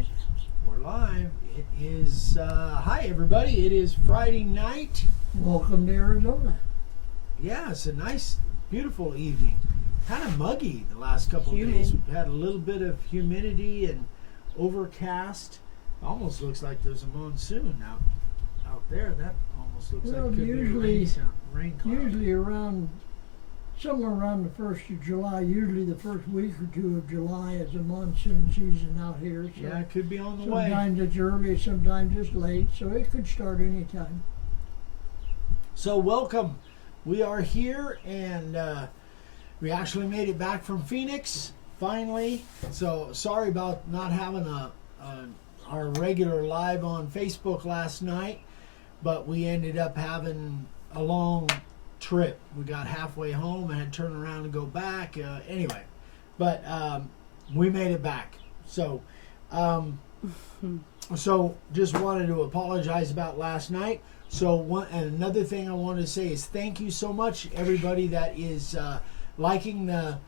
live. We're live. It is, hi everybody. It is Friday night. Welcome to Arizona. Yeah, it's a nice, beautiful evening. Kind of muggy the last couple of days. We've had a little bit of humidity and overcast. Almost looks like there's a monsoon out there. That almost looks like it could be a rain cloud. Usually somewhere around the 1st of July, usually the first week or two of July is a monsoon season out here. So yeah, it could be on the way. Sometimes it's early, sometimes it's late, so it could start anytime. So welcome. We are here, and we actually made it back from Phoenix finally. So sorry about not having our regular live on Facebook last night, but we ended up having a long trip. We got halfway home and had to turn around and go back. Anyway, but we made it back. So, so just wanted to apologize about last night. So another thing I wanted to say is thank you so much, everybody that is liking the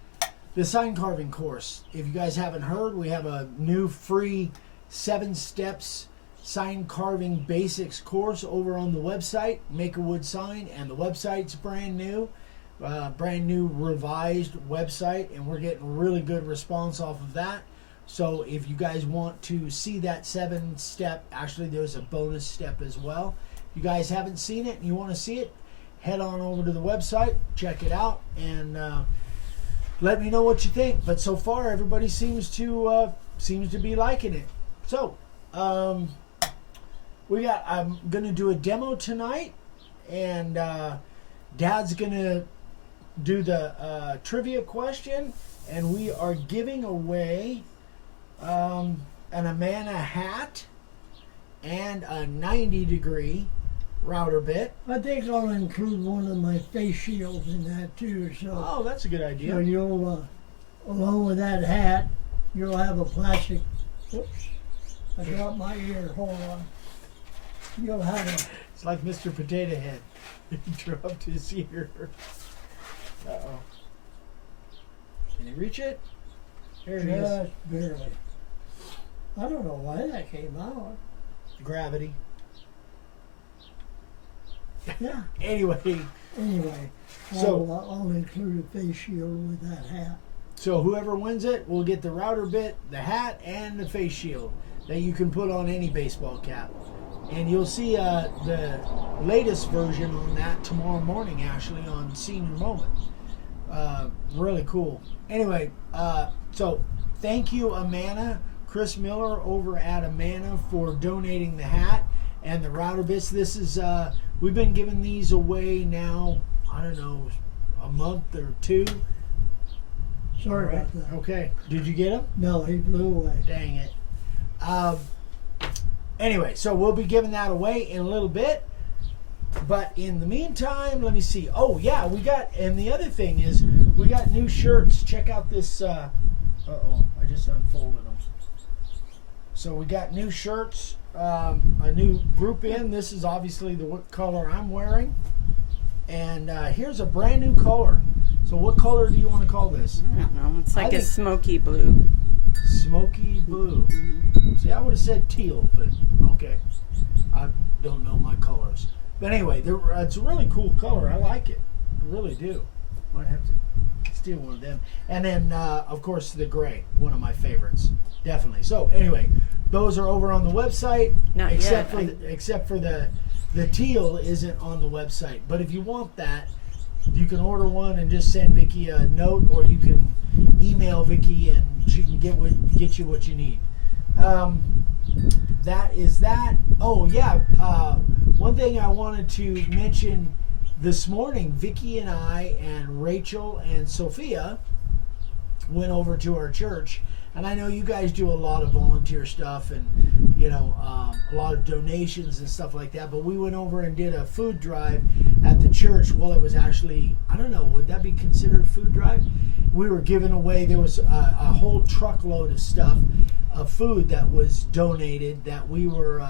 sign carving course. If you guys haven't heard, we have a new free 7 steps sign carving basics course over on the website, Make a Wood Sign, and the website's brand new revised website, and we're getting really good response off of that. So if you guys want to see that 7-step, actually there's a bonus step as well. If you guys haven't seen it and you want to see it, head on over to the website, check it out, and let me know what you think. But so far everybody seems to be liking it. So I'm gonna do a demo tonight, and Dad's gonna do the trivia question, and we are giving away an Amana hat and a 90-degree router bit. I think I'll include one of my face shields in that too. So, oh, that's a good idea. So you'll, along with that hat, you'll have a plastic. Whoops! I dropped my ear. Hold on. You'll have a. It's like Mr. Potato Head. He dropped his ear. Uh-oh. Can you reach it? There it is. Just barely. I don't know why that came out. Gravity. Yeah. Anyway, So I'll include a face shield with that hat. So whoever wins it will get the router bit, the hat, and the face shield that you can put on any baseball cap. And you'll see the latest version on that tomorrow morning, actually, on Senior Moment. Really cool. Anyway, so thank you, Amana, Chris Miller over at Amana, for donating the hat and the router bits. This is, we've been giving these away now, I don't know, a month or two. Sorry about that. Okay. Did you get him? No, he flew away. Dang it. Anyway, so we'll be giving that away in a little bit. But in the meantime, let me see. Oh, yeah, and the other thing is, we got new shirts. Check out this, uh-oh, I just unfolded them. So we got new shirts, a new group in. This is obviously the color I'm wearing. And here's a brand new color. So what color do you want to call this? I don't know. It's like a smoky blue. Smoky blue. See, I would have said teal, but okay. I don't know my colors. But anyway, it's a really cool color. I like it. I really do. Might have to steal one of them. And then, of course, the gray. One of my favorites. Definitely. So anyway, those are over on the website. Not except yet. Except for the teal isn't on the website. But if you want that, you can order one and just send Vicki a note, or you can email Vicki and she can get you what you need. That is that. Oh yeah, one thing I wanted to mention this morning, Vicki and I and Rachel and Sophia went over to our church, and I know you guys do a lot of volunteer stuff and a lot of donations and stuff like that, but we went over and did a food drive at the church. Well, it was actually, I don't know, would that be considered a food drive? We were giving away, there was a whole truckload of stuff, of food that was donated, that we were,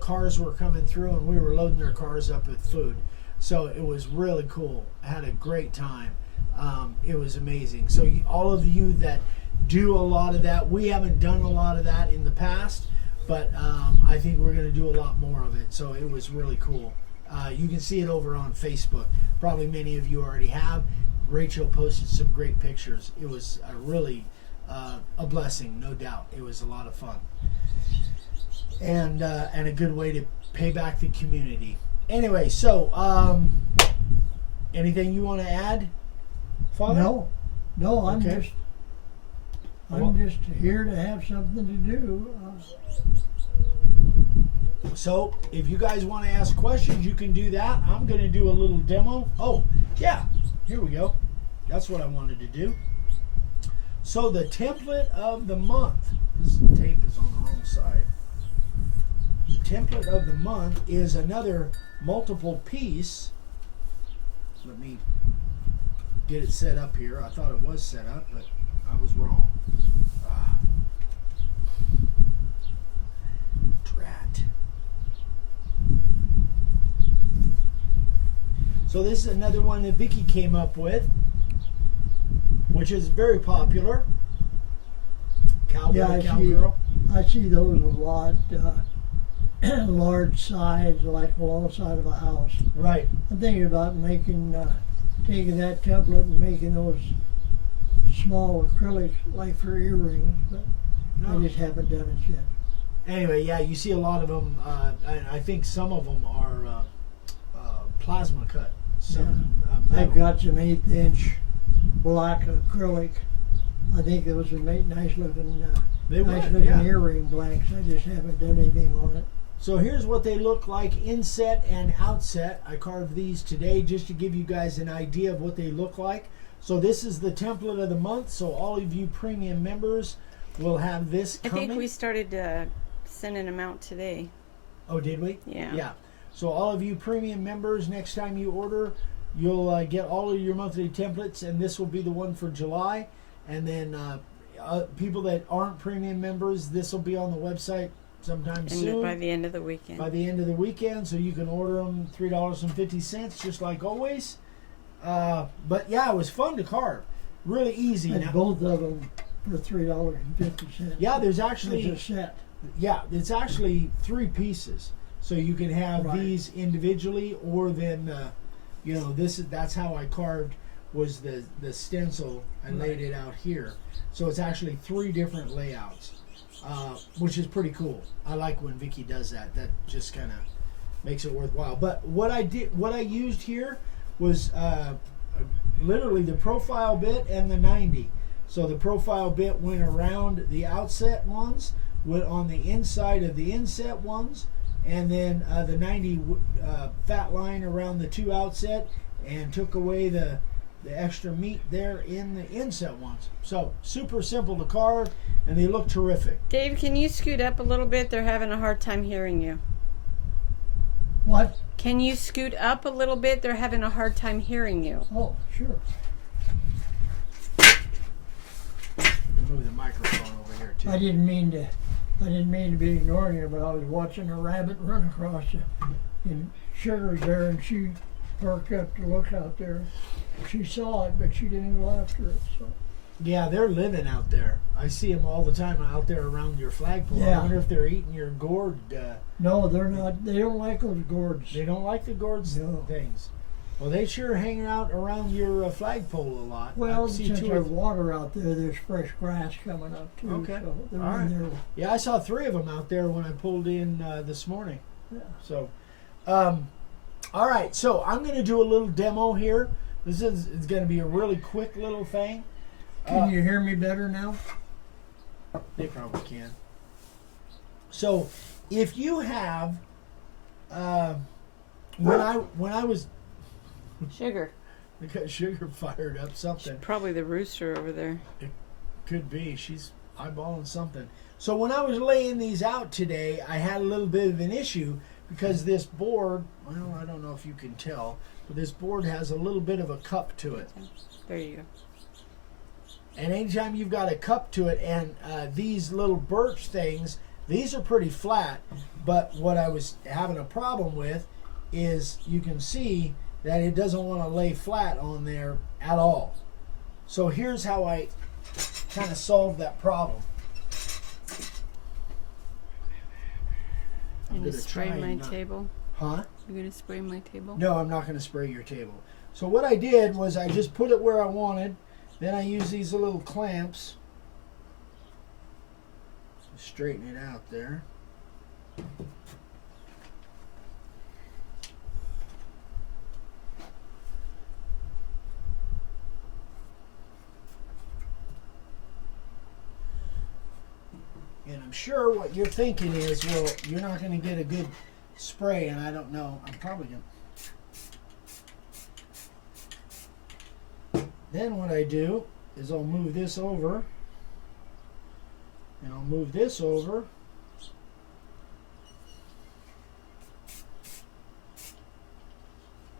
cars were coming through and we were loading their cars up with food. So it was really cool. I had a great time. It was amazing. So all of you that do a lot of that. We haven't done a lot of that in the past, but I think we're going to do a lot more of it. So it was really cool. You can see it over on Facebook. Probably many of you already have. Rachel posted some great pictures. It was really a blessing, no doubt. It was a lot of fun, and a good way to pay back the community. Anyway, so anything you want to add, Father? No, I'm Okay. just here to have something to do. So if you guys want to ask questions, you can do that. I'm going to do a little demo. Oh, yeah, here we go. That's what I wanted to do. So the template of the month. This tape is on the wrong side. The template of the month is another multiple piece. Let me get it set up here. I thought it was set up, but I was wrong. Drat. So this is another one that Vicky came up with, which is very popular. Cowboy, Yeah, cowgirl. I see those a lot. Large size, like alongside of a house. Right. I'm thinking about taking that template and making those small acrylics like for earrings, but No. I just haven't done it yet. Anyway, yeah, you see a lot of them. I think some of them are plasma cut. Some, I've metal. got some 1/8" black acrylic. I think those would make nice looking earring blanks. I just haven't done anything on it. So here's what they look like inset and outset. I carved these today just to give you guys an idea of what they look like. So this is the template of the month. So all of you premium members will have this I coming. think we started sending them out today. Oh, did we? Yeah. Yeah. So all of you premium members, next time you order, you'll get all of your monthly templates, and this will be the one for July. And then people that aren't premium members, this will be on the website sometime soon. By the end of the weekend. By the end of the weekend, so you can order them $3.50, just like always. But yeah, it was fun to carve. Really easy. And Now, both of them for $3.50. yeah, there's actually It's a set. yeah, it's actually 3 pieces, so you can have Right. these individually, or then that's how I carved was the stencil. I laid it out here, so it's actually 3 different layouts, which is pretty cool. I like when Vicky does that. That just kind of makes it worthwhile. But what I used here was literally the profile bit and the 90. So the profile bit went around the outset ones, went on the inside of the inset ones, and then the 90 fat line around the 2 outset, and took away the extra meat there in the inset ones. So super simple to carve, and they look terrific. Dave, can you scoot up a little bit? They're having a hard time hearing you. What? Can you scoot up a little bit? They're having a hard time hearing you. Oh, sure. You can move the microphone over here too. I didn't mean to be ignoring her, but I was watching a rabbit run across and Sugar's there, and she perked up to look out there. She saw it, but she didn't go after it. So. Yeah, they're living out there. I see them all the time out there around your flagpole. Yeah. I wonder if they're eating your gourd. No, they're not. They don't like those gourds. They don't like the gourds No. things. Well, they sure hang out around your flagpole a lot. Well, I see since 2 there's or water out there, there's fresh grass coming up too. Okay. So they're All right. in there. Yeah, I saw 3 of them out there when I pulled in this morning. Yeah. So, all right. So I'm going to do a little demo here. This is it's going to be a really quick little thing. Can you hear me better now? They probably can. So, if you have, when I was, Sugar. I got Sugar fired up something. Probably the rooster over there. Could be. She's eyeballing something. So when I was laying these out today, I had a little bit of an issue because this board, well, I don't know if you can tell, but this board has a little bit of a cup to it. There you go. And anytime you've got a cup to it, and these little birch things, these are pretty flat, but what I was having a problem with is you can see that it doesn't want to lay flat on there at all. So here's how I kind of solve that problem. You gonna spray my table? Huh? You gonna spray my table? No, I'm not going to spray your table. So what I did was I just put it where I wanted. Then I use these little clamps. Straighten it out there. And I'm sure what you're thinking is, well, you're not going to get a good spray, and I don't know. I'm probably going to. Then what I do is I'll move this over, and I'll move this over.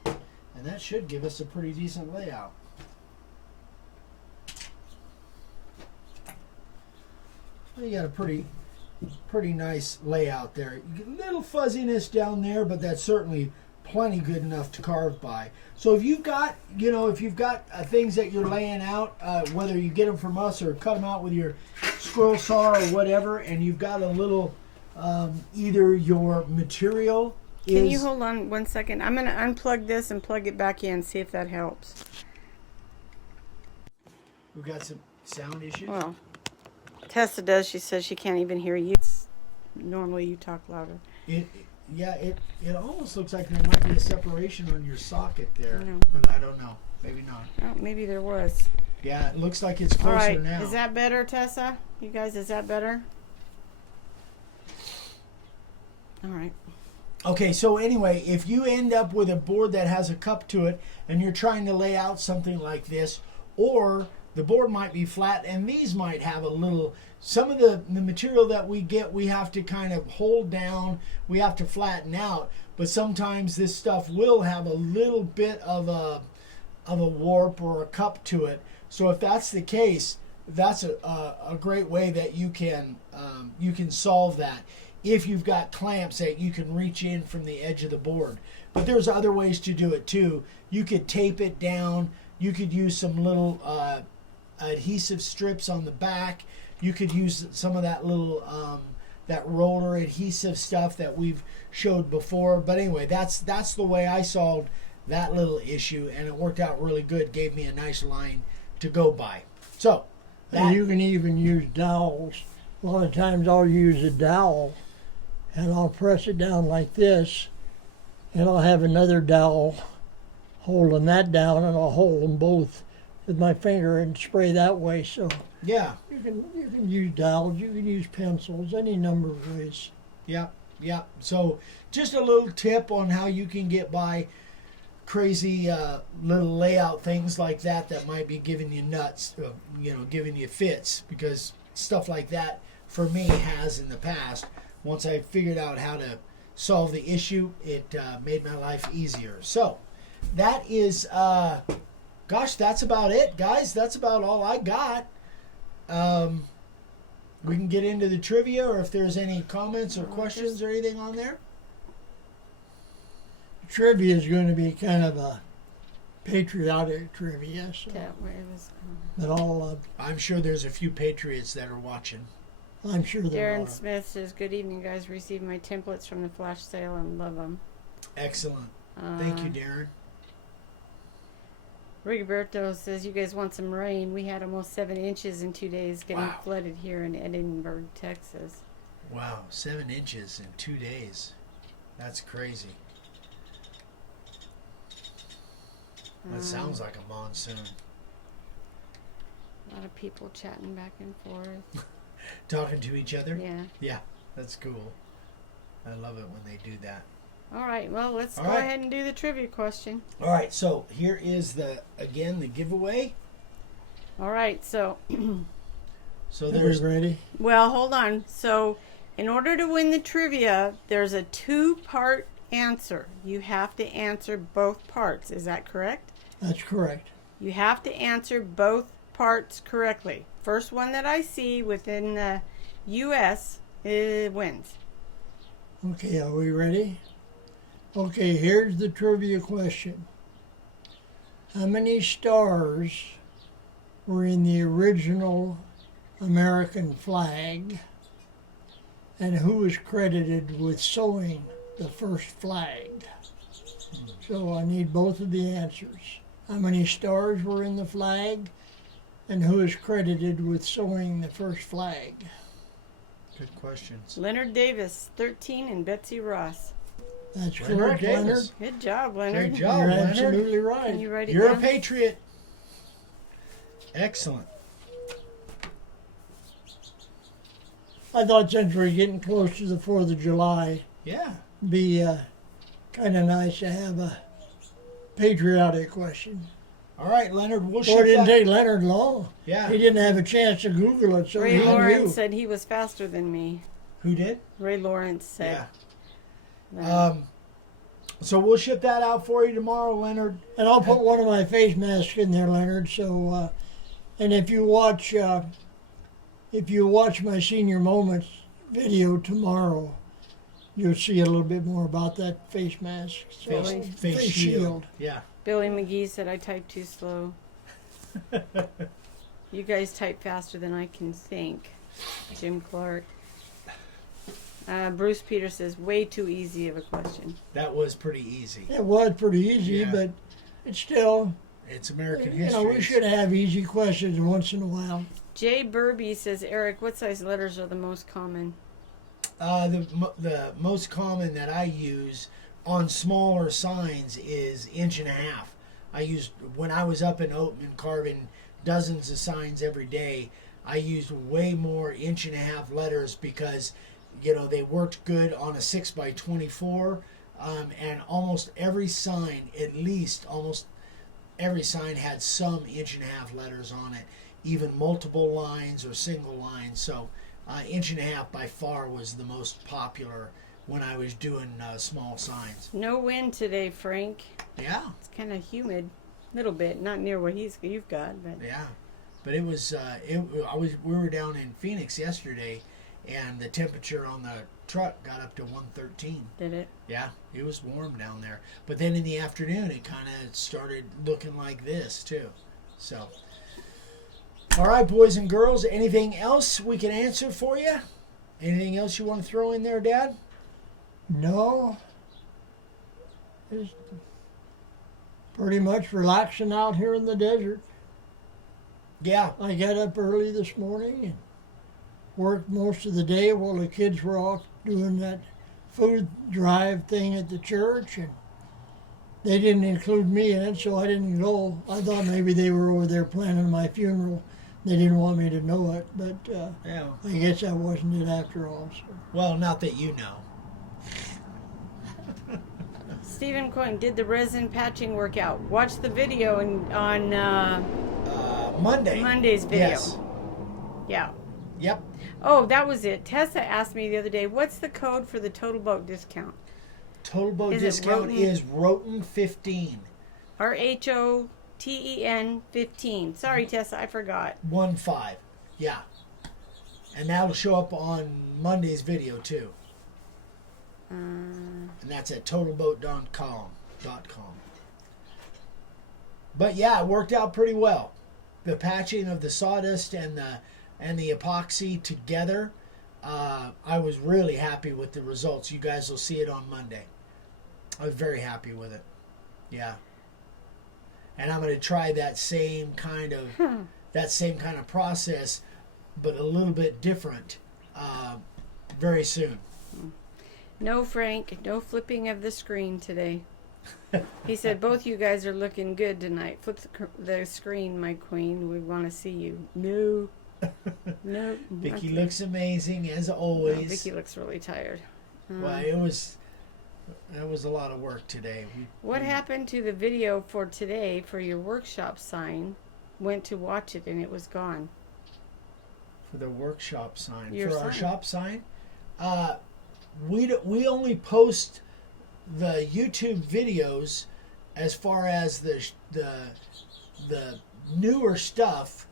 And that should give us a pretty decent layout. Well, you got a pretty nice layout there. You get a little fuzziness down there, but that's certainly plenty good enough to carve by. So if you've got, things that you're laying out, whether you get them from us or cut them out with your squirrel saw or whatever, and you've got a little, either your material is... Can you hold on 1 second? I'm going to unplug this and plug it back in, see if that helps. We've got some sound issues. Well, Tessa does. She says she can't even hear you. Normally you talk louder. It almost looks like there might be a separation on your socket there, I know. but I don't know. Maybe not. Oh, maybe there was. Yeah, it looks like it's closer All right. now. Is that better, Tessa? You guys, is that better? All right. Okay, so anyway, if you end up with a board that has a cup to it and you're trying to lay out something like this, or the board might be flat and these might have a little, some of the material that we get, we have to kind of hold down, we have to flatten out, but sometimes this stuff will have a little bit of a warp or a cup to it. So if that's the case, that's a great way that you can solve that. If you've got clamps that you can reach in from the edge of the board. But there's other ways to do it too. You could tape it down. You could use some little adhesive strips on the back. You could use some of that little that roller adhesive stuff that we've showed before. But anyway, that's the way I solved that little issue, and it worked out really good. Gave me a nice line to go by. So And you can even use dowels. A lot of times I'll use a dowel and I'll press it down like this, and I'll have another dowel holding that down, and I'll hold them both with my finger and spray that way. So yeah, you can use dowels, you can use pencils, any number of ways. yeah. So just a little tip on how you can get by crazy little layout things like that might be giving you nuts, giving you fits, because stuff like that for me has in the past. Once I figured out how to solve the issue, it made my life easier. So that is, that's about it, guys. That's about all I got. We can get into the trivia, or if there's any comments or questions or anything on there. Trivia is going to be kind of a patriotic trivia, so. That way it was, But I'll, I'm sure there's a few patriots that are watching. I'm sure there Darren are. Smith says, good evening, guys. Received my templates from the flash sale and love them. Excellent. Thank you, Darren. Rigoberto says, you guys want some rain. We had almost 7 inches in 2 days getting Wow. flooded here in Edinburgh, Texas. Wow, 7 inches in 2 days. That's crazy. That sounds like a monsoon. A lot of people chatting back and forth. Talking to each other? Yeah. Yeah, that's cool. I love it when they do that. All right, well, let's All go right. ahead and do the trivia question. All right, so here is the giveaway. All right, so, So Are there's we ready? well, hold on. So, in order to win the trivia, there's a 2-part answer. You have to answer both parts. Is that correct? That's correct. You have to answer both parts correctly. First one that I see within the U.S. Wins. Okay, are we ready? Okay, here's the trivia question. How many stars were in the original American flag, and who is credited with sewing the first flag? So I need both of the answers. How many stars were in the flag, and who is credited with sewing the first flag? Good questions. Leonard Davis, 13, and Betsy Ross. That's Leonard correct, Davis. Leonard. Good job, Leonard. Great job, You're Leonard. absolutely right. Can you write it You're a down? patriot. Excellent. I thought since we're getting close to the 4th of July, Yeah. it'd be kind of nice to have a patriotic question. All right, Leonard. We'll Or it ship didn't that. take Leonard long. Yeah. He didn't have a chance to Google it, so Ray he Lawrence knew. said he was faster than me. Who did? Ray Lawrence said. Yeah. that. So we'll ship that out for you tomorrow, Leonard. And I'll put one of my face masks in there, Leonard. So, and if you watch my Senior Moments video tomorrow, you'll see a little bit more about that face mask. So, Face shield. Yeah. Billy McGee said I type too slow. You guys type faster than I can think. Jim Clark. Bruce Peter says way too easy of a question. That was pretty easy. it was pretty easy, Yeah. but it's still, It's American you know, history. we should have easy questions once in a while. Jay Burby says, Eric, what size letters are the most common? The most common that I use on smaller signs is 1.5 inches. I used when I was up in Oatman carving dozens of signs every day. I used way more 1.5 inch letters because they worked good on a 6x24, and almost every sign, almost every sign had some 1.5 inch letters on it, even multiple lines or single lines. So 1.5 inches by far was the most popular when I was doing small signs. No wind today, Frank. Yeah, It's kind of humid, little bit, not near what you've got, but yeah, but it was. We were down in Phoenix yesterday, and the temperature on the truck got up to 113. did it? Yeah, it was warm down there. But then in the afternoon, it kind of started looking like this too. So, all right, boys and girls, anything else we can answer for you? Anything else you want to throw in there, Dad? No, just pretty much relaxing out here in the desert. Yeah, I got up early this morning and worked most of the day while the kids were off doing that food drive thing at the church, and they didn't include me in it, so I didn't go. I thought maybe they were over there planning my funeral. They didn't want me to know it, but yeah. I guess that wasn't it after all. So. Well, not that you know. Stephen Coyne did the resin patching workout. Watch the video on Monday. Monday's video. Yes. Yeah. Yep. Oh, that was it. Tessa asked me the other day, what's the code for the total boat discount? Total boat Is it discount Rhoten? is Rhoten 15. RHOTEN 15. Sorry, Tessa, I forgot. 15. Yeah. And that'll show up on Monday's video too. And that's at totalboat.com. But yeah, it worked out pretty well. The patching of the sawdust and the epoxy together, I was really happy with the results. You guys will see it on Monday. I was very happy with it. Yeah. And I'm going to try that same kind of process, but a little bit different, very soon. No, Frank, no flipping of the screen today. He said, both you guys are looking good tonight. Flip the screen, my queen. We want to see you. No. No. Vicky not looks amazing as no, always. Vicky looks really tired. Well, it was a lot of work today. What happened to the video for today for your workshop sign? Went to watch it and it was gone. For the workshop sign, Your for our sign. shop sign, we only post the YouTube videos as far as the newer stuff.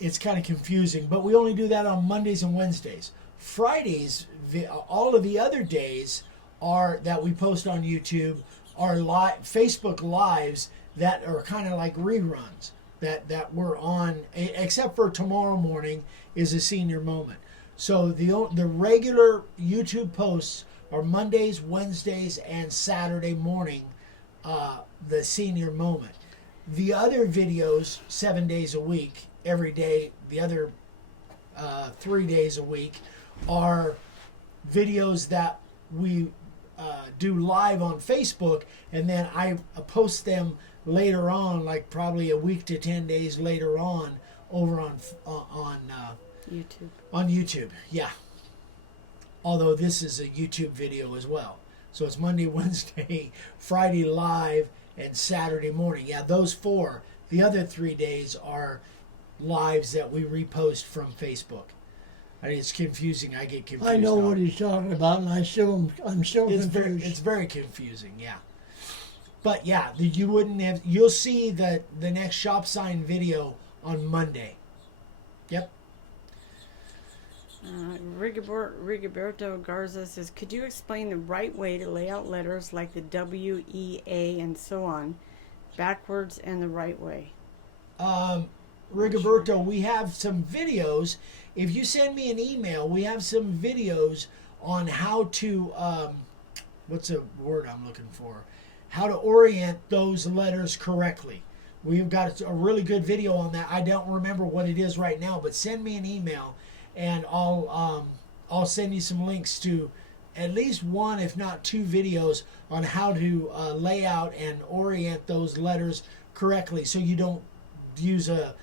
It's kind of confusing, but we only do that on Mondays and Wednesdays. Fridays, all of the other days are that we post on YouTube are Facebook lives that are kind of like reruns. that we're on, except for tomorrow morning, is a senior moment. So the regular YouTube posts are Mondays, Wednesdays, and Saturday morning, the senior moment. The other videos, 7 days a week, every day, the other 3 days a week, are videos that we do live on Facebook, and then I post them later on, like probably a week to 10 days later on, over on YouTube. On YouTube, yeah. Although this is a YouTube video as well. So it's Monday, Wednesday, Friday live, and Saturday morning. Yeah, those 4. The other 3 days are lives that we repost from Facebook. I mean, it's confusing. I get confused. I know on what he's talking about, and I'm still confused. It's very confusing, yeah. But yeah, you wouldn't have. You'll see the next shop sign video on Monday. Yep. Rigoberto Garza says, could you explain the right way to lay out letters like the W, E, A, and so on, backwards and the right way? Rigoberto, we have some videos. If you send me an email, we have some videos on how to, what's a word I'm looking for? How to orient those letters correctly. We've got a really good video on that. I don't remember what it is right now, but send me an email, and I'll send you some links to at least 1, if not 2 videos on how to lay out and orient those letters correctly, so you don't use a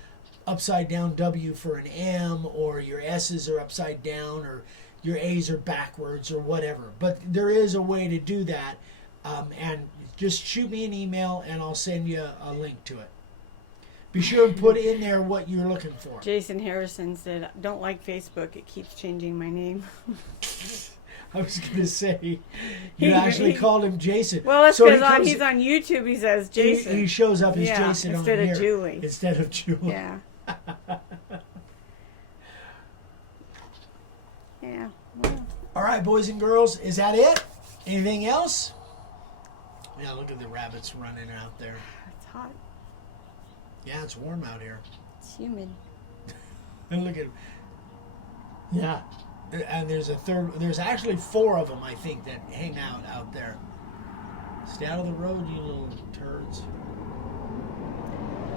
upside down W for an M, or your S's are upside down, or your A's are backwards, or whatever. But there is a way to do that, and just shoot me an email and I'll send you a link to it. Be sure and put in there what you're looking for. Jason Harrison said, don't like Facebook, it keeps changing my name. I was going to say, you actually called him Jason. Well, that's So because he's on YouTube, he says Jason. He shows up as Jason instead on of here. Julie. Instead of Julie. Yeah. Yeah. Well, All right, boys and girls, is that it? Anything else? Yeah, look at the rabbits running out there. it's hot. Yeah, it's warm out here. It's humid. And look at, Yeah. and there's actually 4 of them, I think, that hang out there. Stay out of the road, you little turds.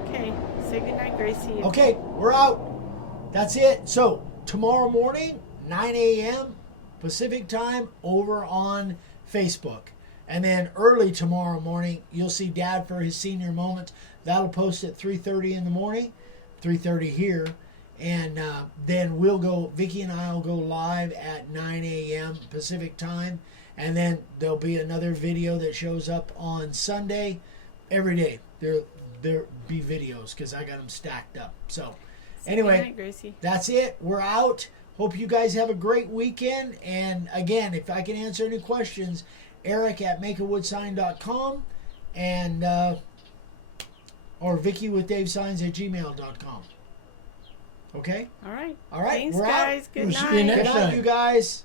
Okay. Say goodnight, Gracie. Okay, we're out. That's it. So, tomorrow morning, 9 a.m. Pacific time, over on Facebook. And then early tomorrow morning, you'll see Dad for his senior moments. That'll post at 3:30 in the morning, 3:30 here. And then Vicki and I will go live at 9 a.m. Pacific time. And then there'll be another video that shows up on Sunday. Every day there'll be videos because I got them stacked up. So anyway, Good night, Gracie. that's it. We're out. Hope you guys have a great weekend. And again, if I can answer any questions, Eric@makeawoodsign.com and or VickyWithDaveSigns@gmail.com. Okay? All right. All right, Thanks, we're out. guys. Good We'll see you night. next Good night, time. you guys.